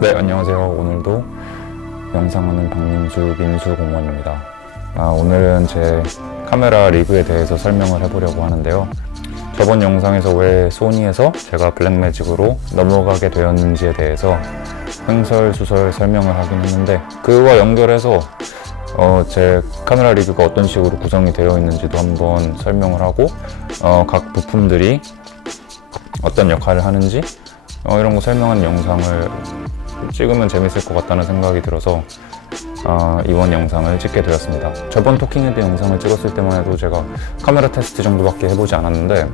네, 안녕하세요. 오늘도 영상하는 박민수 민수공무원입니다. 아, 오늘은 제 카메라 리그에 대해서 설명을 해보려고 하는데요. 저번 영상에서 왜 소니에서 제가 블랙매직으로 넘어가게 되었는지에 대해서 횡설수설 설명을 하긴 했는데 그와 연결해서 어, 제 카메라 리그가 어떤 식으로 구성이 되어 있는지도 한번 설명을 하고 어, 각 부품들이 어떤 역할을 하는지 어, 이런 거 설명한 영상을 찍으면 재밌을 것 같다는 생각이 들어서 어, 이번 영상을 찍게 되었습니다. 저번 토킹헤드 영상을 찍었을 때만 해도 제가 카메라 테스트 정도밖에 해보지 않았는데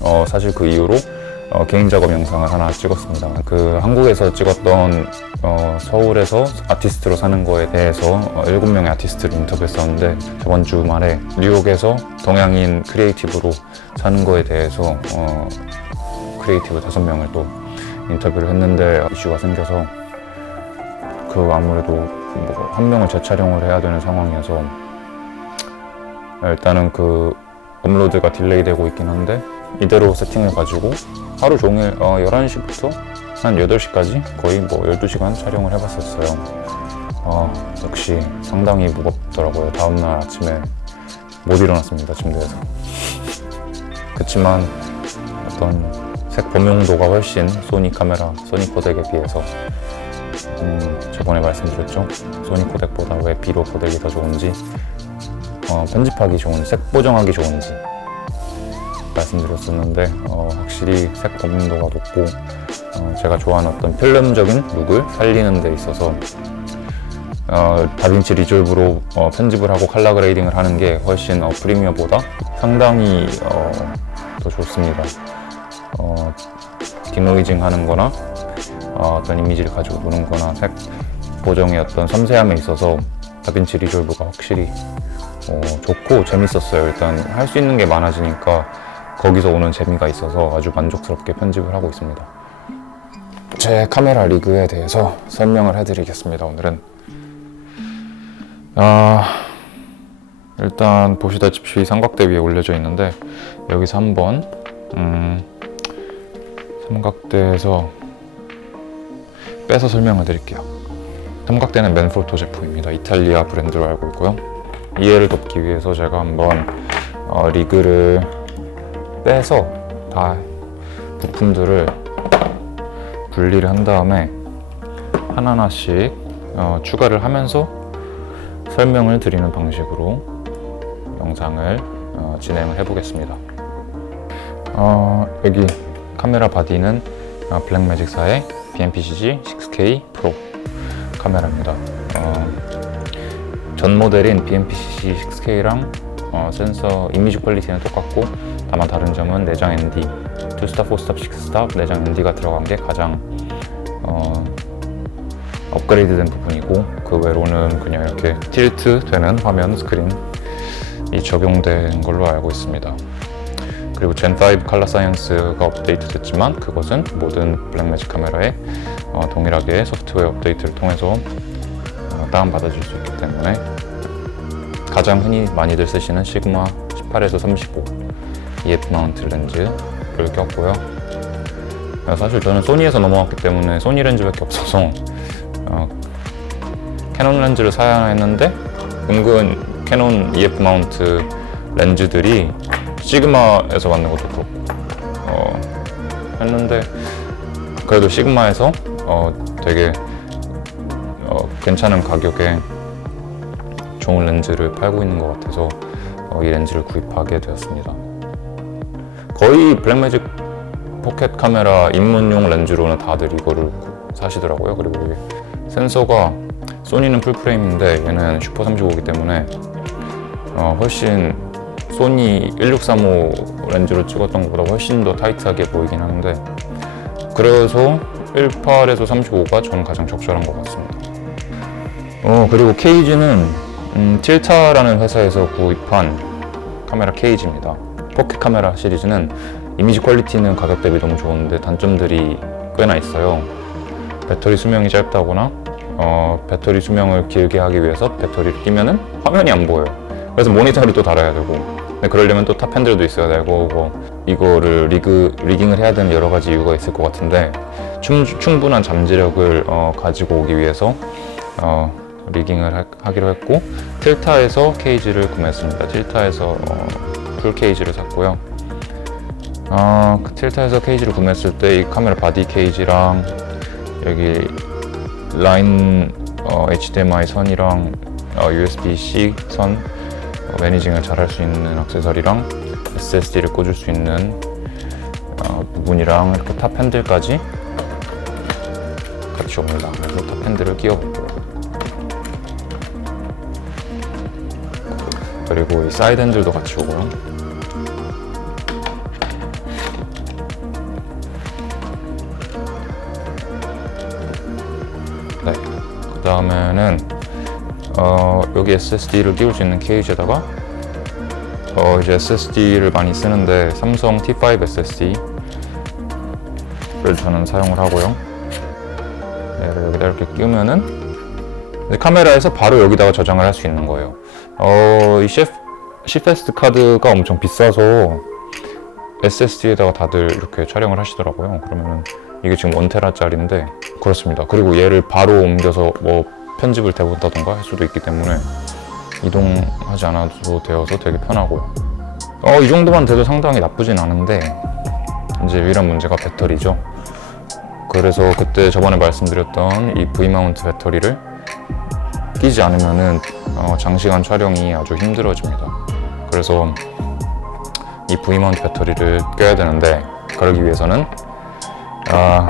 어, 사실 그 이후로 어, 개인 작업 영상을 하나 찍었습니다. 그 한국에서 찍었던 어, 서울에서 아티스트로 사는 거에 대해서 어, 7명의 아티스트를 인터뷰했었는데 저번 주말에 뉴욕에서 동양인 크리에이티브로 사는 거에 대해서 어, 크리에이티브 5명을 또 인터뷰를 했는데 이슈가 생겨서 그 아무래도 뭐 한 명을 재촬영을 해야 되는 상황이어서 일단은 그 업로드가 딜레이 되고 있긴 한데 이대로 세팅을 가지고 하루 종일 어, 11시부터 한 8시까지 거의 뭐 12시간 촬영을 해봤었어요. 어, 역시 상당히 무겁더라고요. 다음날 아침에 못 일어났습니다, 침대에서. 그렇지만 어떤 색 범용도가 훨씬 소니 카메라, 소니 코덱에 비해서 음, 저번에 말씀드렸죠. 소니 코덱보다 왜 비로 코덱이 더 좋은지, 어, 편집하기 좋은지, 색 보정하기 좋은지 말씀드렸었는데 어, 확실히 색 범용도가 높고 어, 제가 좋아하는 어떤 필름적인 룩을 살리는 데 있어서 어, 다빈치 리졸브로 어, 편집을 하고 칼라 그레이딩을 하는 게 훨씬 어, 프리미어보다 상당히 어, 더 좋습니다. 어, 디노이징 하는 거나 어, 어떤 이미지를 가지고 노는 거나 색 보정의 어떤 섬세함에 있어서 다빈치 리졸브가 확실히 어, 좋고 재밌었어요. 일단 할 수 있는 게 많아지니까 거기서 오는 재미가 있어서 아주 만족스럽게 편집을 하고 있습니다. 제 카메라 리그에 대해서 설명을 해드리겠습니다. 오늘은 아, 일단 보시다시피 삼각대 위에 올려져 있는데 여기서 한번 음, 삼각대에서 빼서 설명을 드릴게요. 삼각대는 맨폴토 제품입니다. 이탈리아 브랜드로 알고 있고요. 이해를 돕기 위해서 제가 한번 어, 리그를 빼서 다 부품들을 분리를 한 다음에 하나하나씩 어, 추가를 하면서 설명을 드리는 방식으로 영상을 어, 진행을 해보겠습니다. 어, 여기 카메라 바디는 어, 블랙매직사의 BMPCG 6K 프로 카메라입니다. 어, 전 모델인 BMPCG 6K랑 어, 센서 이미지 퀄리티는 똑같고 다만 다른 점은 내장 ND 2스탑, 4스탑, 6스탑 내장 ND가 들어간 게 가장 어, 업그레이드 된 부분이고 그 외로는 그냥 이렇게 틸트 되는 화면 스크린이 적용된 걸로 알고 있습니다. 그리고 젠5 칼라 사이언스가 업데이트 됐지만 그것은 모든 블랙매직 카메라에 어, 동일하게 소프트웨어 업데이트를 통해서 어, 다운받아줄 수 있기 때문에 가장 흔히 많이들 쓰시는 시그마 18에서 35 EF 마운트 렌즈를 꼈고요. 어, 사실 저는 소니에서 넘어왔기 때문에 소니 렌즈밖에 없어서 어, 캐논 렌즈를 사야 했는데 은근 캐논 EF 마운트 렌즈들이 시그마에서 받는 것도 그렇고 어, 했는데 그래도 시그마에서 어, 되게 어, 괜찮은 가격에 좋은 렌즈를 팔고 있는 것 같아서 어, 이 렌즈를 구입하게 되었습니다. 거의 블랙매직 포켓 카메라 입문용 렌즈로는 다들 이거를 사시더라고요. 그리고 이게 센서가 소니는 풀프레임인데 얘는 슈퍼 35이기 때문에 어, 훨씬 소니 1635 렌즈로 찍었던 것보다 훨씬 더 타이트하게 보이긴 하는데 그래서 18에서 35가 저는 가장 적절한 것 같습니다. 어, 그리고 케이지는 음, 틸타라는 회사에서 구입한 카메라 케이지입니다. 포켓 카메라 시리즈는 이미지 퀄리티는 가격 대비 너무 좋은데 단점들이 꽤나 있어요. 배터리 수명이 짧다거나 어, 배터리 수명을 길게 하기 위해서 배터리를 끼면은 화면이 안 보여요. 그래서 모니터를 또 달아야 되고 근데 그러려면 또 탑 핸들도 있어야 되고 뭐 이거를 리그 리깅을 해야 되는 여러 가지 이유가 있을 것 같은데 충, 충분한 잠재력을 어, 가지고 오기 위해서 어, 리깅을 하, 하기로 했고 틸타에서 케이지를 구매했습니다. 틸타에서 어, 풀 케이지를 샀고요. 어, 그 틸타에서 케이지를 구매했을 때 이 카메라 바디 케이지랑 여기 라인 어, HDMI 선이랑 어, USB-C 선 어, 매니징을 잘 할 수 있는 액세서리랑 SSD를 꽂을 수 있는 어, 부분이랑 이렇게 탑 핸들까지 같이 옵니다. 그래서 탑 핸들을 끼워볼게요. 그리고 이 사이드 핸들도 같이 오고요. 네. 그 다음에는 어, 여기 SSD를 끼울 수 있는 케이지에다가 어, 이제 SSD를 많이 쓰는데 삼성 T5 SSD를 저는 사용을 하고요. 얘를 여기다 이렇게 끼우면은 카메라에서 바로 여기다가 저장을 할 수 있는 거예요. 어, 이 셰프, 시페스트 카드가 엄청 비싸서 SSD에다가 다들 이렇게 촬영을 하시더라고요. 그러면은 이게 지금 원테라짜리인데 그렇습니다. 그리고 얘를 바로 옮겨서 뭐 편집을 대본다던가 할 수도 있기 때문에 이동하지 않아도 되어서 되게 편하고요. 어, 이 정도만 돼도 상당히 나쁘진 않은데 이제 유일한 문제가 배터리죠. 그래서 그때 저번에 말씀드렸던 이 V마운트 배터리를 끼지 않으면은 어, 장시간 촬영이 아주 힘들어집니다. 그래서 이 V마운트 배터리를 껴야 되는데 그러기 위해서는 아,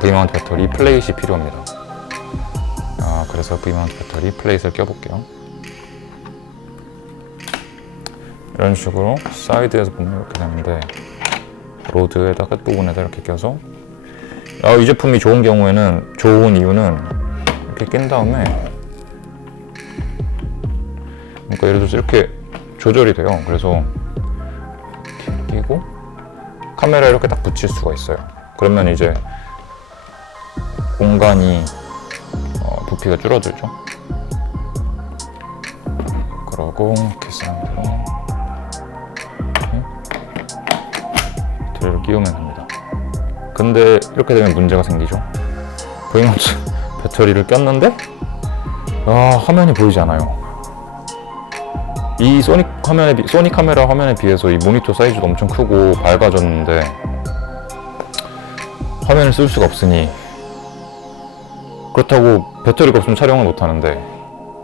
V마운트 배터리 플레이트이 필요합니다. 아, 그래서 V마운트 배터리 플레이트를 껴볼게요. 이런 식으로 사이드에서 보면 이렇게 되는데 로드에다 끝부분에다 이렇게 껴서 아, 이 제품이 좋은 경우에는 좋은 이유는 이렇게 낀 다음에 그러니까 예를 들어서 이렇게 조절이 돼요. 그래서 이렇게 끼고 카메라에 이렇게 딱 붙일 수가 있어요. 그러면 이제 공간이 어, 부피가 줄어들죠. 그러고 이렇게 사이드로 이렇게 드릴을 끼우면 됩니다. 근데 이렇게 되면 문제가 생기죠. V마운트 배터리를 꼈는데 아, 화면이 보이지 않아요. 이 소니 화면에 비, 소니 카메라 화면에 비해서 이 모니터 사이즈도 엄청 크고 밝아졌는데 화면을 쓸 수가 없으니 그렇다고 배터리가 없으면 촬영을 못 하는데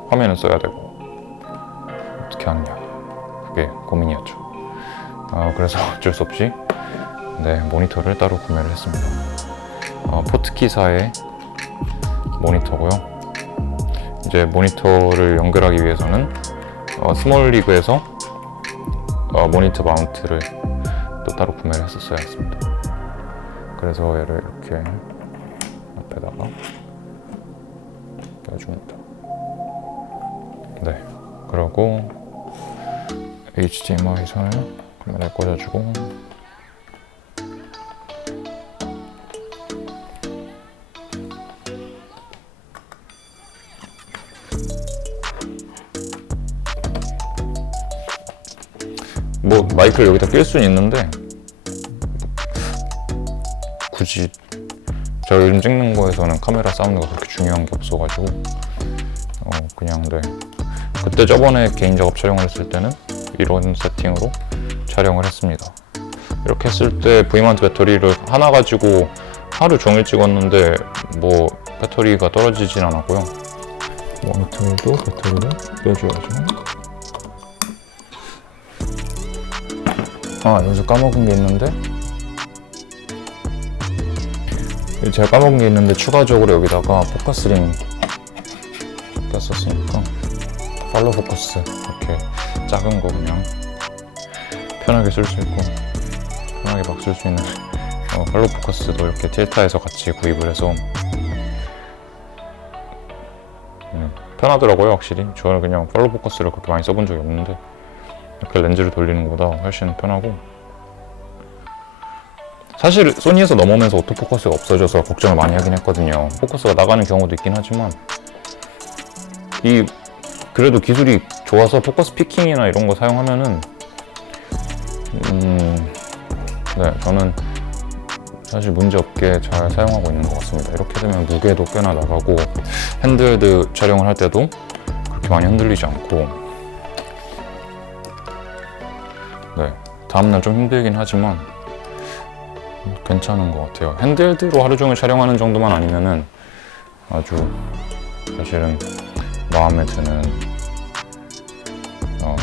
화면을 써야 되고 어떻게 하느냐 그게 고민이었죠. 어, 그래서 어쩔 수 없이 네 모니터를 따로 구매를 했습니다. 어, 포트키사의 모니터고요. 이제 모니터를 연결하기 위해서는 어, 스몰 리그에서 어, 모니터 마운트를 또 따로 구매를 했었어야 했습니다. 그래서 얘를 이렇게 앞에다가 껴줍니다. 네, 그리고 HDMI 선을 카메라에 꽂아주고 뭐 마이크를 여기다 낄 수는 있는데 굳이 제가 요즘 찍는 거에서는 카메라 사운드가 그렇게 중요한 게 없어가지고 어 그냥 네. 그때 저번에 개인 작업 촬영을 했을 때는 이런 세팅으로 촬영을 했습니다. 이렇게 했을 때 V마운트 배터리를 하나 가지고 하루 종일 찍었는데 뭐 배터리가 떨어지진 않았고요. 모니터에도 배터리를 껴줘야죠. 아 여기서 까먹은 게 있는데 제가 까먹은 게 있는데 추가적으로 여기다가 포커스링 꼈었으니까 팔로 포커스 이렇게 작은 거 그냥 편하게 쓸 수 있고 편하게 막 쓸 수 있는 어, 팔로 포커스도 이렇게 틸타에서 같이 구입을 해서 음, 편하더라고요 확실히. 저는 그냥 팔로 포커스를 그렇게 많이 써본 적이 없는데 이렇게 렌즈를 돌리는 것보다 훨씬 편하고 사실 소니에서 넘어오면서 오토포커스가 없어져서 걱정을 많이 하긴 했거든요. 포커스가 나가는 경우도 있긴 하지만. 이 그래도 기술이 좋아서 포커스 피킹이나 이런 거 사용하면은 음, 네, 저는 사실 문제 없게 잘 사용하고 있는 것 같습니다. 이렇게 되면 무게도 꽤나 나가고 핸들드 촬영을 할 때도 그렇게 많이 흔들리지 않고. 네, 다음날 좀 힘들긴 하지만 괜찮은 것 같아요. 핸들드로 하루 종일 촬영하는 정도만 아니면은 아주 사실은 마음에 드는 어,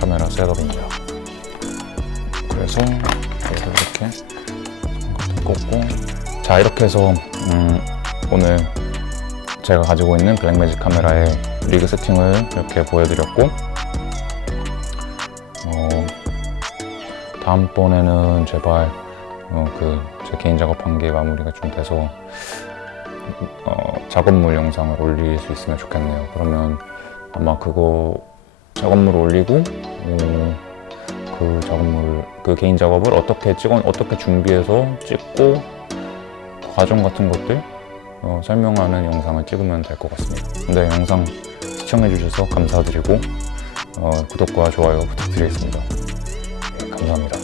카메라 셋업입니다. 그래서 이렇게 꽂고 자 이렇게 해서 음, 오늘 제가 가지고 있는 블랙매직 카메라의 리그 세팅을 이렇게 보여드렸고 어, 다음번에는 제발 어, 그제 개인 작업한 게 마무리가 좀 돼서 어, 작업물 영상을 올릴 수 있으면 좋겠네요. 그러면 아마 그거 작업물을 올리고 어, 그 작업물 그 개인 작업을 어떻게 찍어 어떻게 준비해서 찍고 그 과정 같은 것들 어, 설명하는 영상을 찍으면 될 것 같습니다. 네 영상 시청해주셔서 감사드리고 어, 구독과 좋아요 부탁드리겠습니다. 네, 감사합니다.